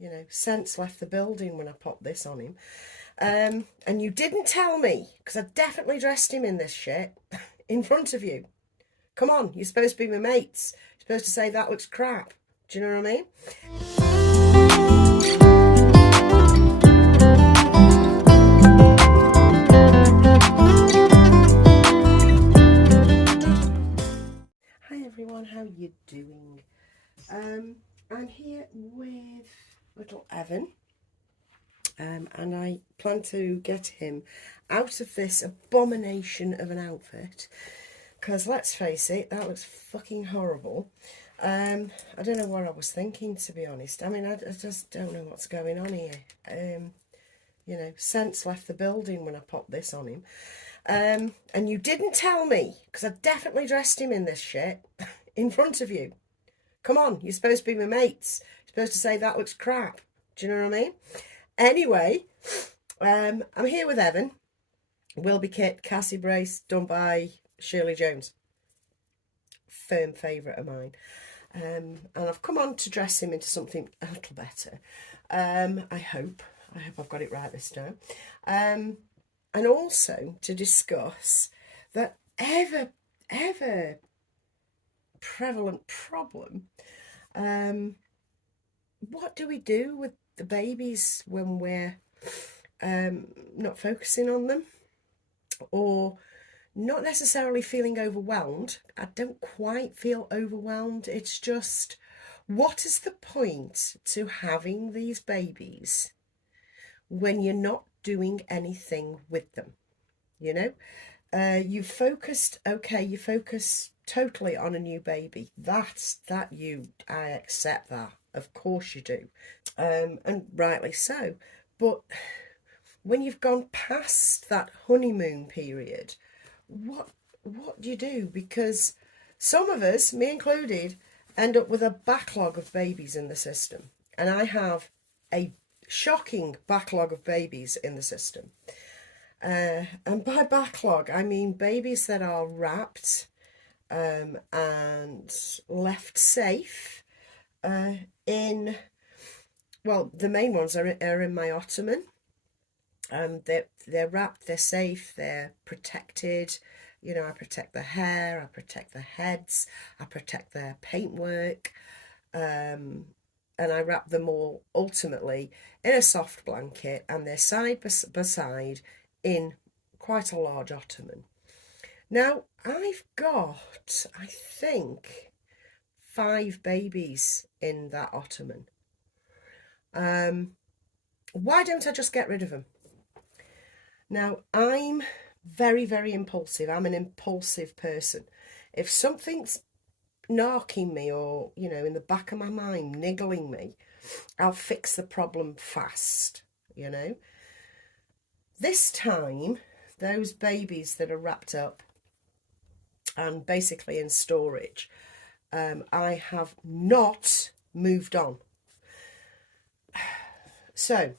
you know, sense left the building when I popped this on him. And you didn't tell me, because I definitely dressed him in this shit in front of you. Come on, you're supposed to be my mates. You're supposed to say that looks crap. Do you know what I mean? Hi everyone, how you doing? I'm here with little Evan. And I plan to get him out of this abomination of an outfit, because let's face it, that looks fucking horrible. I don't know what I was thinking, to be honest. I mean, I just don't know what's going on here. You know, sense left the building when I popped this on him. And you didn't tell me, because I definitely dressed him in this shit in front of you. Come on, you're supposed to be my mates. You're supposed to say that looks crap. Do you know what I mean? Anyway, I'm here with Evan, Wilby Kit, Cassie Brace, done by Shirley Jones. Firm favourite of mine. And I've come on to dress him into something a little better. I hope I've got it right this time. And also to discuss that ever prevalent problem. What do we do with the babies when we're not focusing on them, or not necessarily feeling overwhelmed? I don't quite feel overwhelmed. It's just, what is the point to having these babies when you're not doing anything with them? You know, you focus totally on a new baby. I accept that. Of course you do. And rightly so. But when you've gone past that honeymoon period, what do you do? Because some of us, me included, end up with a backlog of babies in the system. And I have a shocking backlog of babies in the system. And by backlog, I mean babies that are wrapped and left safe in, well, the main ones are in my ottoman. They're wrapped, they're safe, they're protected. You know, I protect the hair, I protect the heads, I protect their paintwork, and I wrap them all ultimately in a soft blanket, and they're side by side in quite a large ottoman. Now, I've got, I think, 5 babies in that ottoman. Why don't I just get rid of them? Now, I'm very, very impulsive. I'm an impulsive person. If something's narking me, or, you know, in the back of my mind, niggling me, I'll fix the problem fast, you know. This time, those babies that are wrapped up and basically in storage, I have not moved on. So,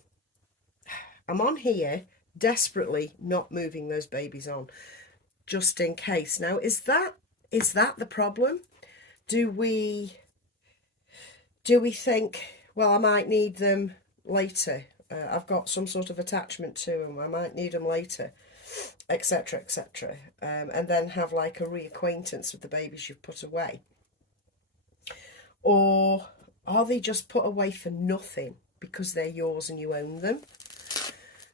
I'm on here desperately not moving those babies on, just in case. Now, is that the problem? Do we think, well, I might need them later, I've got some sort of attachment to them, I might need them later, etc, etc, and then have like a reacquaintance with the babies you've put away? Or are they just put away for nothing because they're yours and you own them?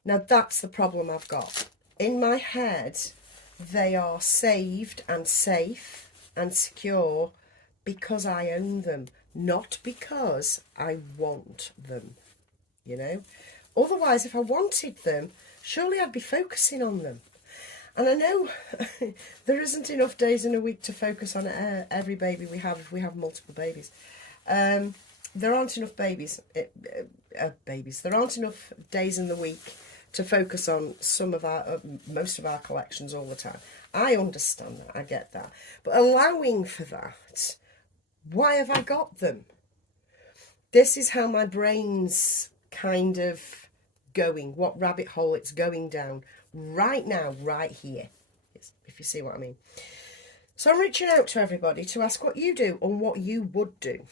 Now, that's the problem I've got. In my head, they are saved and safe and secure because I own them, not because I want them, you know. Otherwise, if I wanted them, surely I'd be focusing on them. And I know there isn't enough days in a week to focus on every baby we have if we have multiple babies. There aren't enough babies. There aren't enough days in the week to focus on most of our collections all the time. I understand that. I get that. But allowing for that, why have I got them? This is how my brain's kind of going, what rabbit hole it's going down right now, right here, if you see what I mean. So I'm reaching out to everybody to ask what you do and what you would do.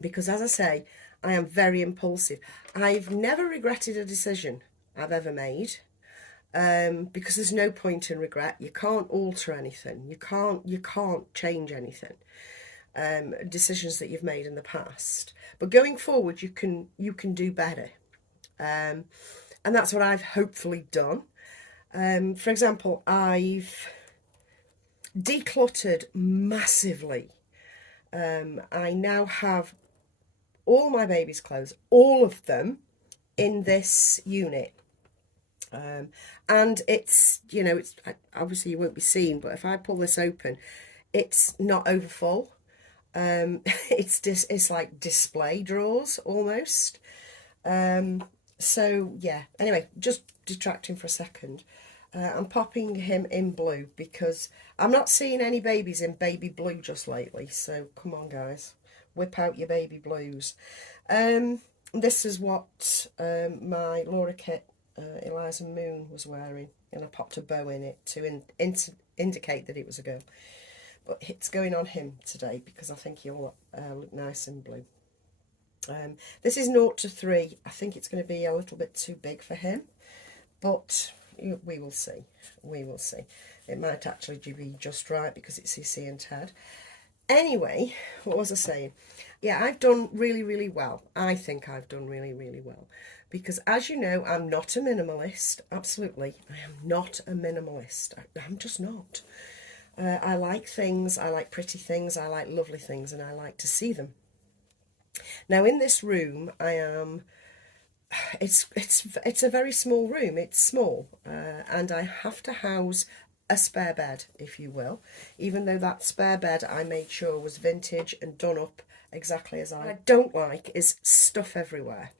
Because as I say, I am very impulsive. I've never regretted a decision I've ever made, because there's no point in regret. You can't alter anything. You can't change anything. Decisions that you've made in the past, but going forward, you can do better. And that's what I've hopefully done. For example, I've decluttered massively. I now have all my baby's clothes, all of them, in this unit. And it's, it's obviously you won't be seen, but if I pull this open, it's not over full. It's like display drawers almost. So yeah, anyway, just detracting for a second. I'm popping him in blue because I'm not seeing any babies in baby blue just lately. So come on, guys, whip out your baby blues. This is what my Laura Kit Eliza Moon was wearing, and I popped a bow in it to indicate that it was a girl. But it's going on him today because I think he'll look nice in blue. This is 0 to 3. I think it's going to be a little bit too big for him, but we will see. We will see. It might actually be just right because it's Sissy and Ted. Anyway, what was I saying? Yeah, I've done really, really well. I think I've done really, really well. Because as you know, I'm not a minimalist. Absolutely. I am not a minimalist. I'm just not. I like things. I like pretty things. I like lovely things. And I like to see them. Now, in this room, I am... It's a very small room. It's small. And I have to house a spare bed, if you will, even though that spare bed I made sure was vintage and done up exactly as I don't like is stuff everywhere.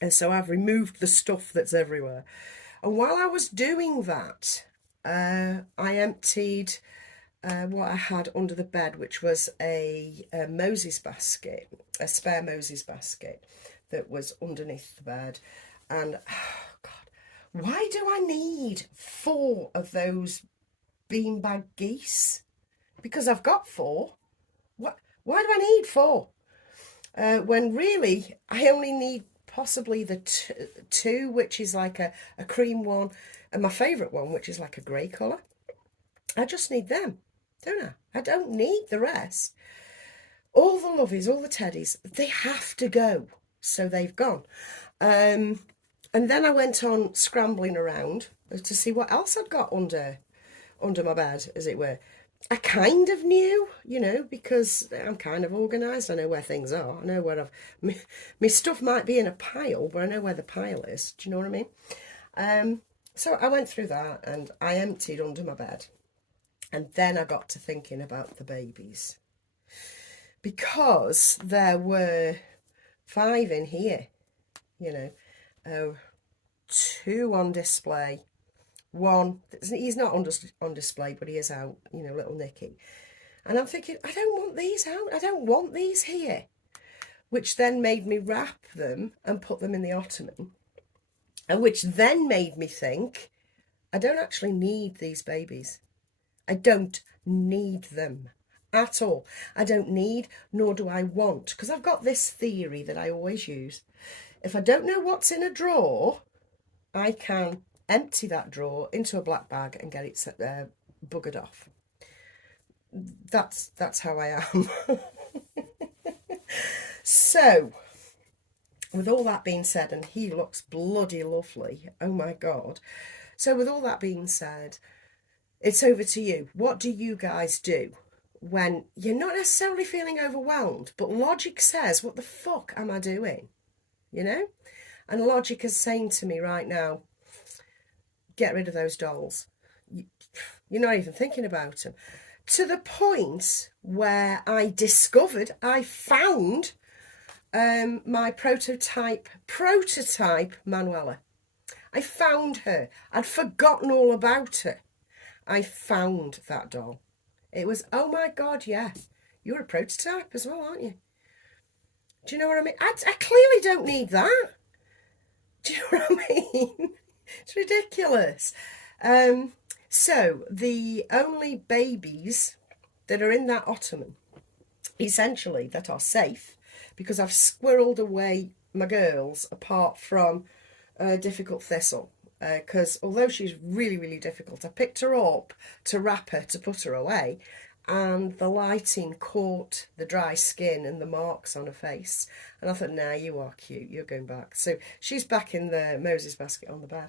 And so I've removed the stuff that's everywhere. And while I was doing that, I emptied what I had under the bed, which was a Moses basket, a spare Moses basket that was underneath the bed. And oh God, why do I need 4 of those beanbag geese? Because I've got 4. Why do I need 4? When really I only need possibly the 2, which is like a cream one, and my favourite one, which is like a grey colour. I just need them, don't I? I don't need the rest. All the lovies, all the teddies, they have to go. So they've gone. And then I went on scrambling around to see what else I'd got under my bed, as it were. I kind of knew, because I'm kind of organised. I know where things are. I know where my stuff might be in a pile, but I know where the pile is. Do you know what I mean? So I went through that and I emptied under my bed. And then I got to thinking about the babies. Because there were 5 in here, 2 on display. 1, he's not on display, but he is out, little Nicky. And I'm thinking, I don't want these out. I don't want these here. Which then made me wrap them and put them in the ottoman. And which then made me think, I don't actually need these babies. I don't need them at all. I don't need, nor do I want. Because I've got this theory that I always use. If I don't know what's in a drawer, I can empty that drawer into a black bag and get it buggered off. That's how I am. So, with all that being said, and he looks bloody lovely, oh my God. So with all that being said, it's over to you. What do you guys do when you're not necessarily feeling overwhelmed, but logic says, what the fuck am I doing? And logic is saying to me right now, get rid of those dolls. You're not even thinking about them. To the point where I found my prototype Manuela. I found her. I'd forgotten all about her. I found that doll. It was, oh my God, yeah. You're a prototype as well, aren't you? Do you know what I mean? I clearly don't need that. Do you know what I mean? It's ridiculous. So the only babies that are in that ottoman, essentially, that are safe, because I've squirreled away my girls apart from Difficult Thistle. Because although she's really, really difficult, I picked her up to wrap her, to put her away, and the lighting caught the dry skin and the marks on her face. And I thought, nah, you are cute, you're going back. So she's back in the Moses basket on the bed.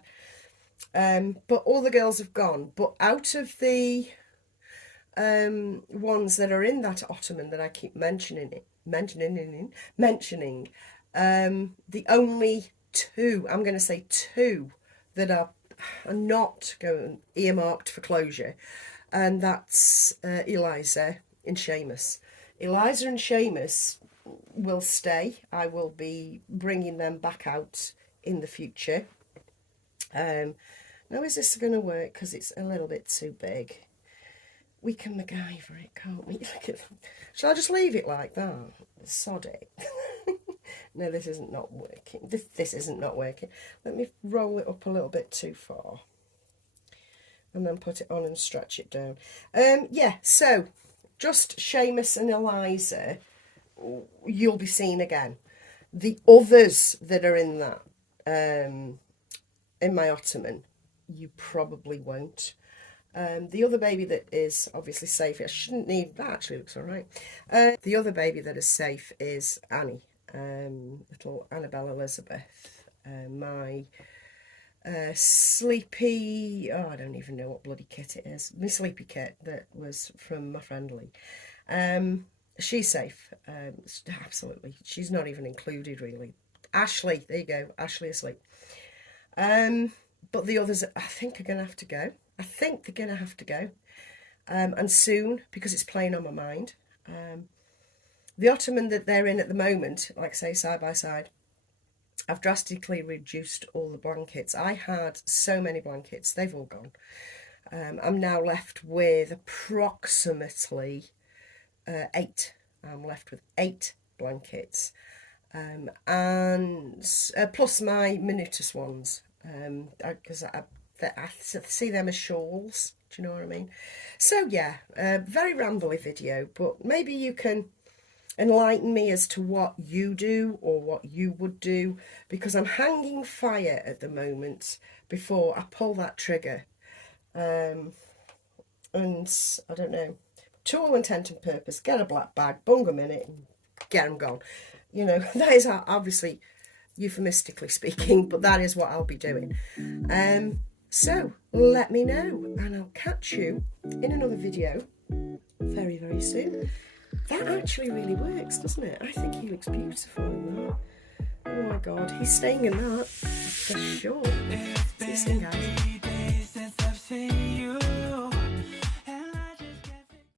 But all the girls have gone. But out of the ones that are in that ottoman that I keep mentioning, the only two, I'm going to say two, that are not going earmarked for closure, and that's Eliza and Seamus. Eliza and Seamus will stay. I will be bringing them back out in the future. Now, is this going to work? Because it's a little bit too big. We can MacGyver it, can't we? Look at that. Shall I just leave it like that? Sod it. No, this isn't not working. This isn't not working. Let me roll it up a little bit too far. And then put it on and stretch it down. Yeah, so just Seamus and Eliza, you'll be seeing again. The others that are in that, in my ottoman, you probably won't. The other baby that is obviously safe, I shouldn't need, that actually looks all right. The other baby that is safe is Annie, little Annabelle Elizabeth, my sleepy, oh, I don't even know what bloody kit it is, my sleepy kit that was from my friend Lee. She's safe, absolutely, she's not even included really. Ashley, there you go, Ashley asleep. But the others, I think, are going to have to go. I think they're going to have to go. And soon, because it's playing on my mind. The ottoman that they're in at the moment, like I say, side by side, I've drastically reduced all the blankets. I had so many blankets, they've all gone. I'm now left with approximately 8. I'm left with 8 blankets. And plus my Minutus ones. Because I see them as shawls, do you know what I mean? So yeah, very rambly video, but maybe you can enlighten me as to what you do or what you would do, because I'm hanging fire at the moment before I pull that trigger. And I don't know, to all intent and purpose, get a black bag, bung them in it and get them gone. You know, that is obviously euphemistically speaking, but that is what I'll be doing. So let me know, and I'll catch you in another video very, very soon. That actually really works, doesn't it? I think he looks beautiful in that. Oh my god, he's staying in that for sure. See you soon, guys.